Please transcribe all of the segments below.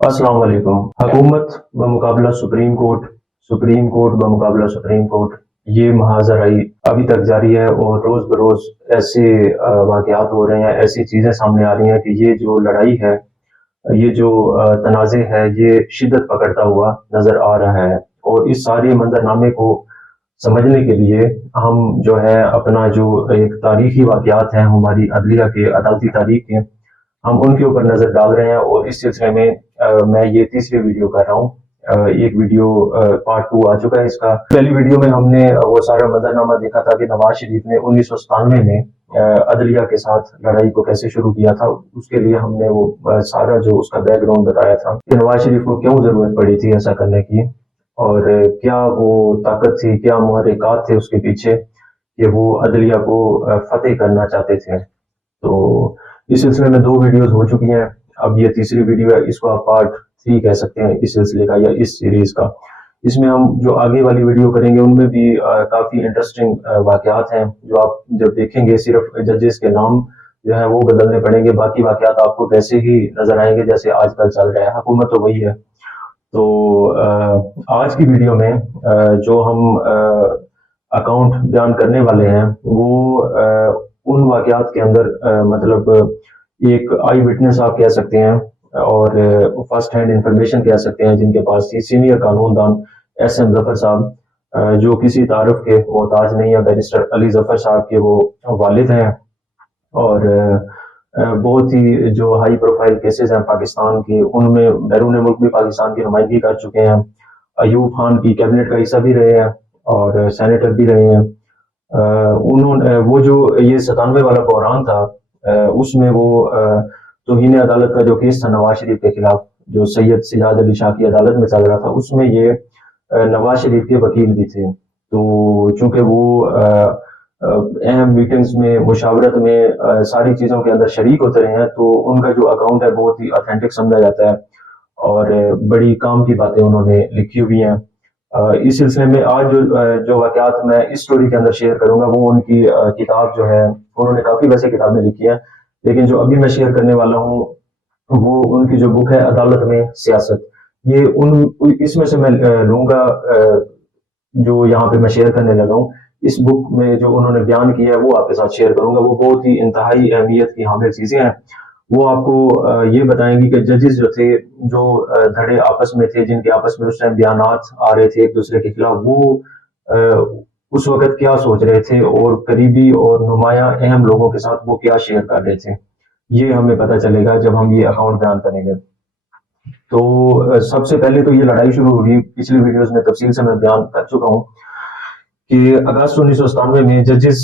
अस्सलाम वालेकुम। हुकूमत बमुकाबला सुप्रीम कोर्ट, सुप्रीम कोर्ट बमुकाबला सुप्रीम कोर्ट, ये महाजराई अभी तक जारी है और रोज़ बरोज़ ऐसे वाक़यात हो रहे हैं, ऐसी चीज़ें सामने आ रही हैं कि ये जो लड़ाई है, ये जो तनाज़े है, ये शिद्दत पकड़ता हुआ नज़र आ रहा है। और इस सारे मंज़रनामे को समझने के लिए हम जो है अपना जो एक तारीख़ी वाक़यात हैं हमारी अदलिया के, अदालती तारीख़ के, हम उनके ऊपर नज़र डाल रहे हैं। और इस सिलसिले में मैं ये तीसरी वीडियो कर रहा हूँ। एक वीडियो पार्ट 2 आ चुका है इसका। पहली वीडियो में हमने वो सारा मंजरनामा देखा था कि नवाज शरीफ ने 1997 में अदलिया के साथ लड़ाई को कैसे शुरू किया था। उसके लिए हमने वो सारा जो उसका बैकग्राउंड बताया था कि नवाज शरीफ को क्यों जरूरत पड़ी थी ऐसा करने की, और क्या वो ताकत थी, क्या मुहर्रिकात थे उसके पीछे कि वो अदलिया को फतेह करना चाहते थे। तो इस सिलसिले में 2 वीडियोस हो चुकी हैं। अब ये तीसरी वीडियो है, इसको आप पार्ट 3 कह सकते हैं इस सिलसिले का या इस सीरीज का। इसमें हम जो आगे वाली वीडियो करेंगे उनमें भी काफी इंटरेस्टिंग वाकयात हैं जो आप जब देखेंगे सिर्फ जजेस के नाम जो है वो बदलने पड़ेंगे, बाकी वाकयात आपको वैसे ही नजर आएंगे जैसे आजकल चल रहा है। हुकूमत तो वही है। तो आज की वीडियो में जो हम अकाउंट बयान करने वाले हैं वो उन वाकयात के अंदर मतलब एक आई विटनेस आप कह सकते हैं और फर्स्ट हैंड इंफॉर्मेशन कह सकते हैं जिनके पास थी। Senior कानूनदान SM. जफर साहब, जो किसी तारुफ के मोहताज नहीं है, बैरिस्टर अली जफर साहब के वो वालिद हैं और बहुत ही जो हाई प्रोफाइल केसेस हैं पाकिस्तान के, उनमें बैरून मुल्क भी पाकिस्तान की नुमाइंदगी कर चुके हैं। अयूब खान की कैबिनेट का हिस्सा भी रहे हैं और सेनेटर भी रहे हैं। उन्होंने वो जो ये 97 वाला बहरान था, उसमें वो तौहीन अदालत का जो केस था नवाज शरीफ के खिलाफ, जो सैयद सिजाद अली शाह की अदालत में चल रहा था, उसमें ये नवाज शरीफ के वकील भी थे। तो चूंकि वो अहम मीटिंग्स में, मुशावरत में, सारी चीज़ों के अंदर शरीक होते रहे हैं, तो उनका जो अकाउंट है बहुत ही ऑथेंटिक समझा जाता है और बड़ी काम की बातें उन्होंने लिखी हुई हैं। इस सिलसिले में आज जो वाकयात मैं इस स्टोरी के अंदर शेयर करूंगा वो उनकी किताब जो है, उन्होंने काफ़ी वैसे किताबें लिखी हैं, लेकिन जो अभी मैं शेयर करने वाला हूँ वो उनकी जो बुक है अदालत में सियासत। ये इसमें से मैं लूंगा जो यहाँ पे मैं शेयर करने लगा हूँ। इस बुक में जो उन्होंने बयान किया है वो आपके साथ शेयर करूंगा। वो बहुत ही इंतहाई अहमियत की हामिल चीज़ें हैं। वो आपको ये बताएंगी कि जजेस जो थे, जो धड़े आपस में थे, जिनके आपस में उस टाइम बयानात आ रहे थे एक दूसरे के खिलाफ, वो उस वक्त क्या सोच रहे थे और करीबी और नुमाया अहम लोगों के साथ वो क्या शेयर कर रहे थे, ये हमें पता चलेगा जब हम ये अकाउंट बयान करेंगे। तो सबसे पहले तो ये लड़ाई शुरू हुई, पिछली वीडियोस में तफसील से मैं बयान कर चुका हूँ कि अगस्त 1997 में जजेस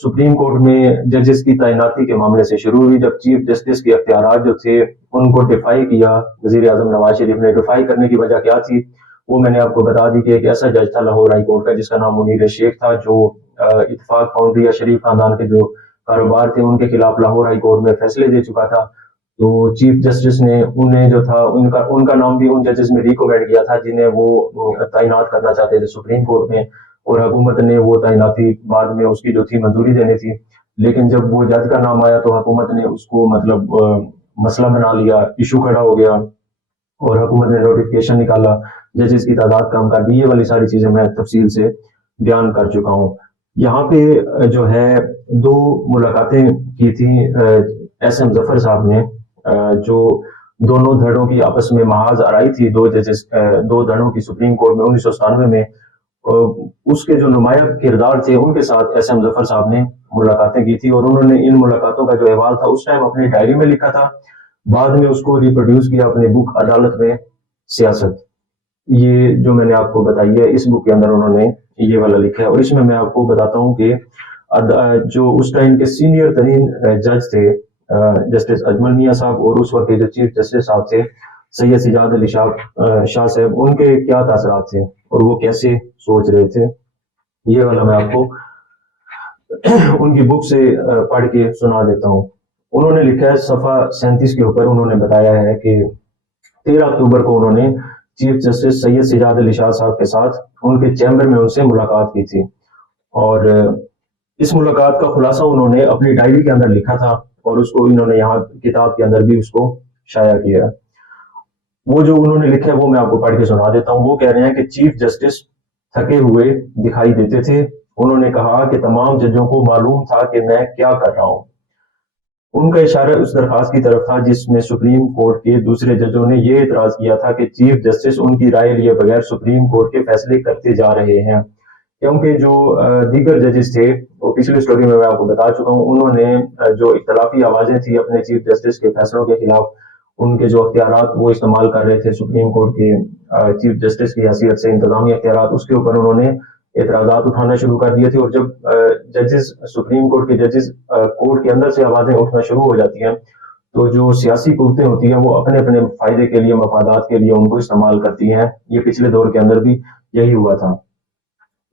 सुप्रीम कोर्ट में जजेस की तैनाती के मामले से शुरू हुई, जब चीफ जस्टिस के अख्तियारात जो थे उनको डिफाई किया वजीर आजम नवाज शरीफ ने। डिफाई करने की वजह क्या थी वो मैंने आपको बता दी कि एक ऐसा जज था लाहौर हाई कोर्ट का जिसका नाम मुनीर शेख था, जो इत्तेफाक फाउंड्री या शरीफ खानदान के जो कारोबार थे उनके खिलाफ लाहौर हाई कोर्ट में फैसले दे चुका था। तो चीफ जस्टिस ने उन्हें जो था उनका नाम भी उन जजेस में रिकमेंड किया था जिन्हें वो तैनात करना चाहते थे सुप्रीम कोर्ट में, और हुकूमत ने वो तैनाती बाद में उसकी जो थी मंजूरी देनी थी। लेकिन जब वो जज का नाम आया तो हुकूमत ने उसको मतलब मसला बना लिया, इशू खड़ा हो गया और हुकूमत ने नोटिफिकेशन निकाला, जजेस की तादाद कम कर दी। ये वाली सारी चीजें मैं तफसील से बयान कर चुका हूँ। यहाँ पे जो है 2 मुलाकातें की थी एस.एम. जफर साहब ने, जो दोनों धड़ों की आपस में महाज आराई थी, 2 जजेस 2 धड़ों की सुप्रीम कोर्ट में 1997 में। उसके जो नुमाया किरदार थे उनके साथ एस.एम. जफर साहब ने मुलाकातें की थी और उन्होंने इन मुलाकातों का जो अहवाल था उस टाइम अपनी डायरी में लिखा था, बाद में उसको रिप्रोड्यूस किया अपनी बुक अदालत में सियासत। ये जो मैंने आपको बताई है इस बुक के अंदर उन्होंने ये वाला लिखा है। और इसमें मैं आपको बताता हूँ कि जो उस टाइम के सीनियर तरीन जज थे जस्टिस अजमल मियाँ साहब, और उस वक्त के जो चीफ जस्टिस साहब थे सैयद सिजाद अली शाह साहब, उनके क्या तासरात थे और वो कैसे सोच रहे थे, ये वाला मैं आपको उनकी बुक से पढ़ के सुना देता हूँ। उन्होंने लिखा है सफा 37 के ऊपर, उन्होंने बताया है कि 13 अक्टूबर को उन्होंने चीफ जस्टिस सैयद सिजाद अली शाह साहब के साथ उनके चैम्बर में उनसे मुलाकात की थी और इस मुलाकात का खुलासा उन्होंने अपनी डायरी के अंदर लिखा था और उसको इन्होंने यहाँ किताब के अंदर भी उसको शाया किया। وہ جو انہوں نے لکھا ہے وہ میں آپ کو پڑھ کے سنا دیتا ہوں. وہ کہہ رہے ہیں کہ چیف جسٹس تھکے ہوئے دکھائی دیتے تھے. انہوں نے کہا کہ تمام ججوں کو معلوم تھا کہ میں کیا کر رہا ہوں. ان کا اشارہ اس درخواست کی طرف تھا جس میں سپریم کورٹ کے دوسرے ججوں نے یہ اعتراض کیا تھا کہ چیف جسٹس ان کی رائے لیے بغیر سپریم کورٹ کے فیصلے کرتے جا رہے ہیں. کیونکہ جو دیگر ججز تھے وہ پچھلی سٹوری میں آپ کو بتا چکا ہوں, انہوں نے جو اختلافی آوازیں تھی اپنے چیف جسٹس کے فیصلوں کے خلاف, ان کے جو اختیارات وہ استعمال کر رہے تھے سپریم کورٹ کے چیف جسٹس کی حیثیت سے, انتظامی اختیارات, اس کے اوپر انہوں نے اعتراضات اٹھانا شروع کر دیے تھے. اور جب ججز سپریم کورٹ کے ججز کورٹ کے اندر سے آوازیں اٹھنا شروع ہو جاتی ہیں تو جو سیاسی قوتیں ہوتی ہیں وہ اپنے اپنے فائدے کے لیے, مفادات کے لیے ان کو استعمال کرتی ہیں. یہ پچھلے دور کے اندر بھی یہی ہوا تھا.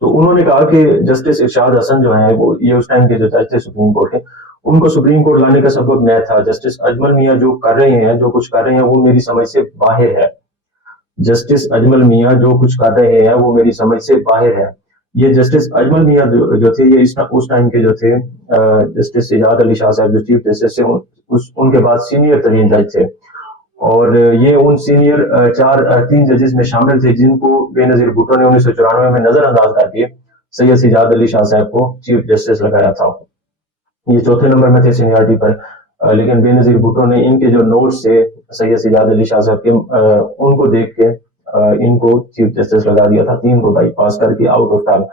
تو انہوں نے کہا کہ جسٹس ارشاد حسن جو ہیں وہ یہ اس ٹائم کے جو جج تھے سپریم کورٹ کے, ان کو سپریم کورٹ لانے کا سبب میں تھا. جسٹس اجمل میاں جو کر رہے ہیں, جو کچھ کر رہے ہیں وہ میری سمجھ سے باہر ہے. جسٹس اجمل میاں جو کچھ کر رہے ہیں وہ میری سمجھ سے باہر ہے. یہ جسٹس اجمل میاں جو تھے یہ اس ٹائم کے جو تھے جسٹس سجاد علی شاہ صاحب جو چیف جسٹس تھے, ان کے بعد سینئر ترین جج تھے. اور یہ ان سینئر تین ججز میں شامل تھے جن کو بے نظیر بھٹو نے 1994 میں نظر انداز کر کے سید سجاد علی شاہ صاحب کو چیف جسٹس لگایا تھا. یہ چوتھے نمبر میں تھے سینیارٹی پر, لیکن بے نظیر بھٹو نے ان کے جو نوٹس تھے سید سجاد علی شاہ صاحب کے, ان کو دیکھ کے ان کو چیف جسٹس لگا دیا تھا, تین کو بائی پاس کر کے آؤٹ آف ٹرم.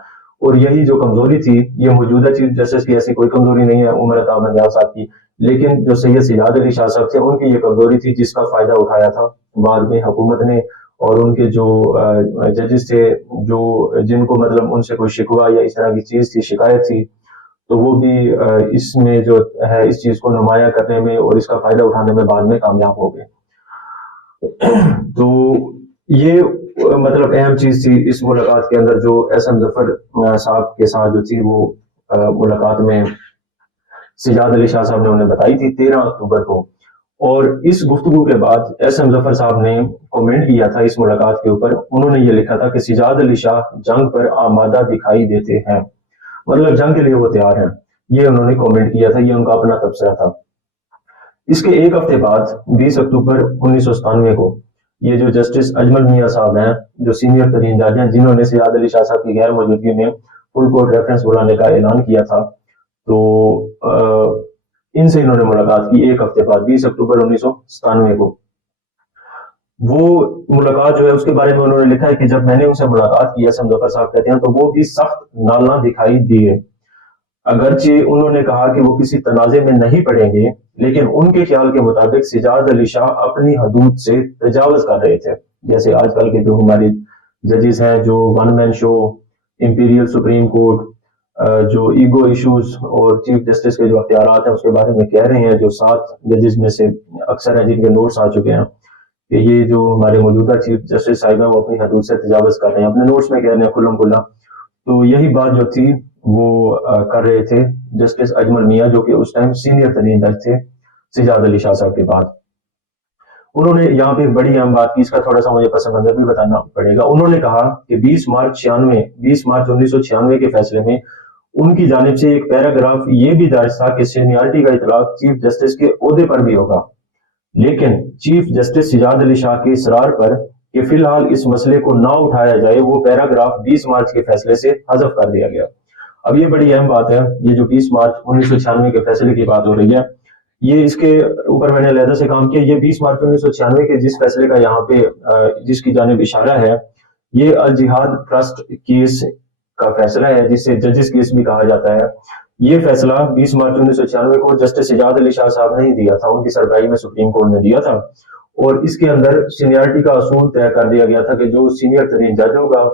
اور یہی جو کمزوری تھی, یہ موجودہ چیف جسٹس کی ایسی کوئی کمزوری نہیں ہے عمر عطا نجار صاحب کی, لیکن جو سید سجاد علی شاہ صاحب تھے ان کی یہ کمزوری تھی جس کا فائدہ اٹھایا تھا بعد میں حکومت نے. اور ان کے جو ججز تھے جو جن کو مطلب ان سے کوئی شکوہ یا اس طرح کی چیز تھی, شکایت تھی, تو وہ بھی اس میں جو ہے اس چیز کو نمایاں کرنے میں اور اس کا فائدہ اٹھانے میں بعد میں کامیاب ہو گئے. تو یہ مطلب اہم چیز تھی اس ملاقات کے اندر جو ایس ایم ظفر صاحب کے ساتھ جو تھی وہ ملاقات میں سجاد علی شاہ صاحب نے انہیں بتائی تھی 13 اکتوبر کو. اور اس گفتگو کے بعد ایس ایم ظفر صاحب نے کومنٹ کیا تھا اس ملاقات کے اوپر. انہوں نے یہ لکھا تھا کہ سجاد علی شاہ جنگ پر آمادہ دکھائی دیتے ہیں, مطلب جنگ کے لیے وہ تیار ہیں. یہ انہوں نے کومنٹ کیا تھا, یہ ان کا اپنا تبصرہ تھا. اس کے ایک ہفتے بعد 20 اکتوبر 1997 کو یہ جو جسٹس اجمل میاں صاحب ہیں جو سینئر ترین جج ہیں جنہوں نے سجاد علی شاہ صاحب کی غیر موجودگی میں فل کورٹ ریفرنس بلانے کا اعلان کیا تھا, تو ان سے انہوں نے ملاقات کی ایک ہفتے بعد 20 اکتوبر 1997 کو. وہ ملاقات جو ہے اس کے بارے میں انہوں نے لکھا ہے کہ جب میں نے ان سے ملاقات کی, ایس ایم ظفر صاحب کہتے ہیں, تو وہ بھی سخت نالاں دکھائی دیے. اگرچہ انہوں نے کہا کہ وہ کسی تنازع میں نہیں پڑیں گے, لیکن ان کے خیال کے مطابق سجاد علی شاہ اپنی حدود سے تجاوز کر رہے تھے. جیسے آج کل کے جو ہمارے ججز ہیں جو ون مین شو, امپیریل سپریم کورٹ, جو ایگو ایشوز اور چیف جسٹس کے جو اختیارات ہیں اس کے بارے میں کہہ رہے ہیں, جو 7 ججز میں سے اکثر ہیں جن کے نوٹس آ چکے ہیں کہ یہ جو ہمارے موجودہ چیف جسٹس صاحب ہیں وہ اپنی حدود سے تجاوز کر رہے ہیں, اپنے نوٹس میں کہہ رہے ہیں کھلم کھلا. تو یہی بات جو تھی وہ کر رہے تھے جسٹس اجمل میاں جو کہ اس ٹائم سینئر ترین جج تھے سجاد علی شاہ صاحب کے بعد. انہوں نے یہاں پہ بڑی اہم بات کی, اس کا تھوڑا سا مجھے پس منظر بھی بتانا پڑے گا. انہوں نے کہا کہ 20 مارچ 1996 کے فیصلے میں ان کی جانب سے ایک پیراگراف یہ بھی درج تھا کہ سینیارٹی کا اطلاق چیف جسٹس کے عہدے پر بھی ہوگا, لیکن چیف جسٹس سجاد علی شاہ کے اصرار پر کہ فی الحال اس مسئلے کو نہ اٹھایا جائے وہ پیراگراف 20 مارچ کے فیصلے سے حذف کر دیا گیا. اب یہ بڑی اہم بات ہے, یہ جو 20 مارچ 1996 کے فیصلے کی بات ہو رہی ہے, یہ اس کے اوپر میں نے علیحدہ سے کام کیا. یہ 20 مارچ 1996 کے جس فیصلے کا یہاں پہ جس کی جانب اشارہ ہے, یہ الجہاد ٹرسٹ کیس کا فیصلہ ہے جسے ججز کیس بھی کہا جاتا ہے. یہ فیصلہ 20 مارچ 1996 کو جسٹس سجاد علی شاہ صاحب نے ہی دیا تھا, ان کی سربراہی میں سپریم کورٹ نے دیا تھا. اور اس کے اندر سینیارٹی کا اصول طے کر دیا گیا تھا کہ جو سینئر ترین جج ہوگا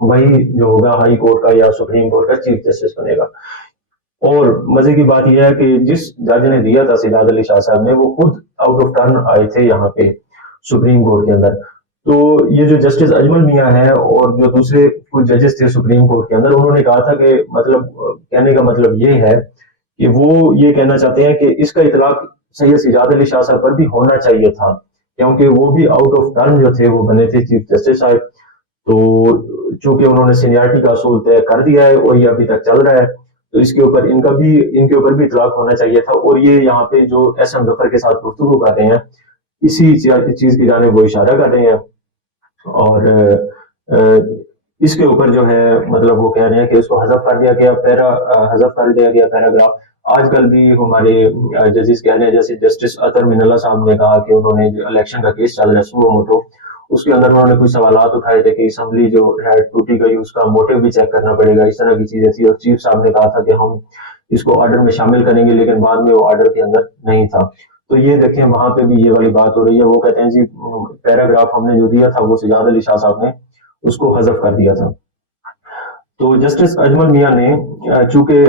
وہی جو ہوگا ہائی کورٹ کا یا سپریم کورٹ کا چیف جسٹس بنے گا. اور مزے کی بات یہ ہے کہ جس جج نے دیا تھا سجاد علی شاہ صاحب نے وہ خود آؤٹ آف ٹرن آئے تھے یہاں پہ سپریم کورٹ کے اندر. تو یہ جو جسٹس اجمل میاں ہیں اور جو دوسرے کچھ ججز تھے سپریم کورٹ کے اندر, انہوں نے کہا تھا کہ مطلب کہنے کا مطلب یہ ہے کہ وہ یہ کہنا چاہتے ہیں کہ اس کا اطلاق سید سجاد علی شاہ صاحب پر بھی ہونا چاہیے تھا, کیونکہ وہ بھی آؤٹ آف ٹرن جو تھے وہ بنے تھے چیف جسٹس صاحب. تو چونکہ انہوں نے سینیارٹی کا اصول طے کر دیا ہے اور یہ ابھی تک چل رہا ہے, تو اس کے اوپر ان کے اوپر بھی اطلاق ہونا چاہیے تھا. اور یہ یہاں پہ جو ایس ایم ظفر کے ساتھ گفتگو کر رہے ہیں इसी चीज की जानिब वो इशारा कर रहे हैं। और इसके ऊपर जो है मतलब वो कह रहे हैं कि इसको हज़फ कर दिया गया, हज़फ कर दिया गया पैराग्राफ। आजकल भी हमारे जजेस कह रहे हैं, जैसे जस्टिस अतर मिनल्ला साहब ने कहा कि उन्होंने जो इलेक्शन का केस चल रहा है सुमो मोटो, उसके अंदर उन्होंने कुछ सवालात उठाए थे कि असम्बली जो है टूटी गई, उसका मोटिव भी चेक करना पड़ेगा, इस तरह की चीजें थी। और चीफ साहब ने कहा था कि हम इसको ऑर्डर में शामिल करेंगे, लेकिन बाद में वो ऑर्डर के अंदर नहीं था। तो ये देखें, वहां पे भी ये वाली बात हो रही है। वो कहते हैं जी पैराग्राफ हमने जो दिया था वो सजाद अली शाह साहब ने उसको हज़फ कर दिया था। तो जस्टिस अजमल मियां ने चूंकि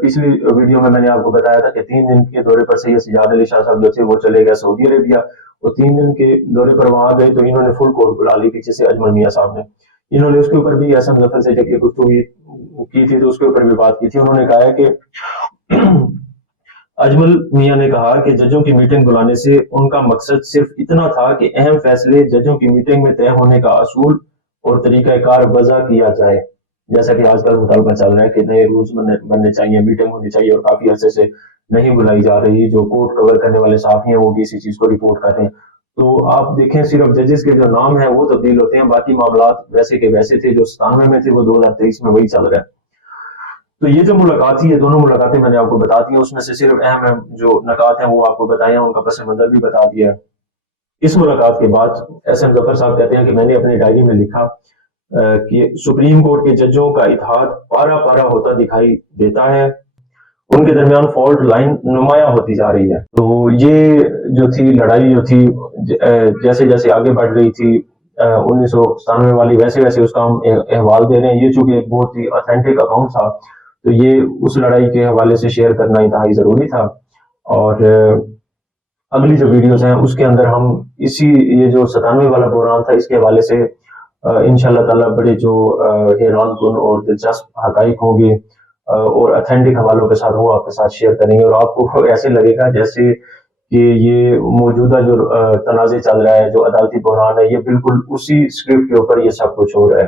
पिछली वीडियो में मैंने आपको बताया था कि 3 दिन के दौरे पर सैयद सजाद अली शाह साहब जो थे वो चले गए सऊदी अरेबिया, वो 3 दिन के दौरे पर वहां गए, तो इन्होंने फुल कोर्ट बुला ली पीछे से अजमल मियां साहब ने। इन्होंने उसके ऊपर भी एहसन जफर से जब गुफ्तगू की थी तो उसके ऊपर भी बात की थी। उन्होंने कहा है कि अजमल मियां ने कहा कि जजों की मीटिंग बुलाने से उनका मकसद सिर्फ इतना था कि अहम फैसले जजों की मीटिंग में तय होने का असूल और तरीकाकार वजह किया जाए। जैसा कि आजकल मुतालबा चल रहा है कि नए रूल्स बनने चाहिए, मीटिंग होनी चाहिए, और काफी अरसे से नहीं बुलाई जा रही। जो कोर्ट कवर करने वाले साफी हैं वो भी इसी चीज को रिपोर्ट कर रहे हैं। तो आप देखें, सिर्फ जजेस के जो नाम है वो तब्दील होते हैं, बाकी मामला वैसे के वैसे थे। जो 97 में थे वो 2023 में वही चल रहा है। तो ये जो मुलाकात थी, ये दोनों मुलाकातें मैंने आपको बता दी हैं। उसमें से सिर्फ अहम अहम जो नकात हैं वो आपको बताए हैं, उनका पस मंजर भी बता दिया है। इस मुलाकात के बाद एस.एम. जफर साहब कहते हैं कि मैंने अपनी डायरी में लिखा कि सुप्रीम कोर्ट के जजों का इत्तेहाद पारा पारा होता दिखाई देता है, उनके दरमियान फॉल्ट लाइन नुमाया होती जा रही है। तो ये जो थी लड़ाई जो थी जैसे जैसे आगे बढ़ रही थी 1997 वाली, वैसे वैसे उसका हम अहवाल दे रहे हैं। ये चूंकि एक बहुत ही ऑथेंटिक अकाउंट था, तो ये उस लड़ाई के हवाले से शेयर करना इंतहाई जरूरी था। और अगली जो वीडियोस हैं उसके अंदर हम इसी ये जो 97 वाला बहरान था इसके हवाले से इंशाल्लाह ताला बड़े जो हैरान कुन और दिलचस्प हकाइक होंगे और ऑथेंटिक हवालों के साथ वो आपके साथ शेयर करेंगे। और आपको ऐसे लगेगा जैसे कि ये मौजूदा जो तनाज़े चल रहा है, जो अदालती बहरान है, ये बिल्कुल उसी स्क्रिप्ट के ऊपर ये सब कुछ हो रहा है।